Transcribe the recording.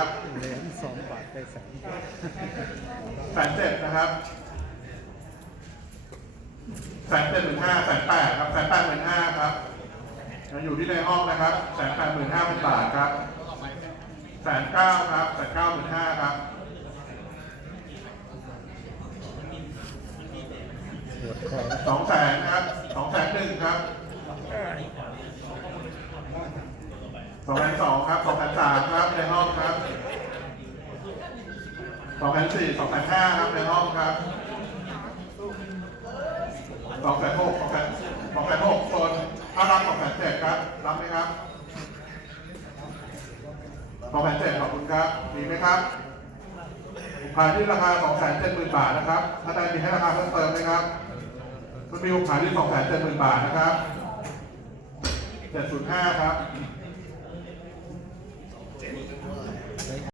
ครับเหรียญสองบาทได้แสนแสนเจ็ดนะครับแสนเจ็ดหมื่นห้าแสนแปดครับแสนแปดหมื่นห้าครับยังอยู่ที่ในห้องนะครับแสนแปดหมื่นห้าพันบาทครับแสนเก้าครับแสนเก้าหมื่นห้าครับปวดคอสองแสนครับสองแสนหนึ่งครับส องแสนสองครับสองแสนสามครับในห้องครับสองแสนสี่สองแสนห้าครับในห้องครับสองแสนหกสองแสนสองแสนหกคนถ้ารับสองแสนเจ็ดครับ รับไหมครับสองแสนเจ็ดขอบคุณครับ มีไหมครับขายที่ราคาสองแสนเจ็ดหมื่นบาทนะครับถ้าได้มีให้ราคาเพิ่มเติมไหมครับคุณมิวขายที่สองแสนเจ็ดหมื่นบาทนะครับเจ็ดศูนย์ห้าครับ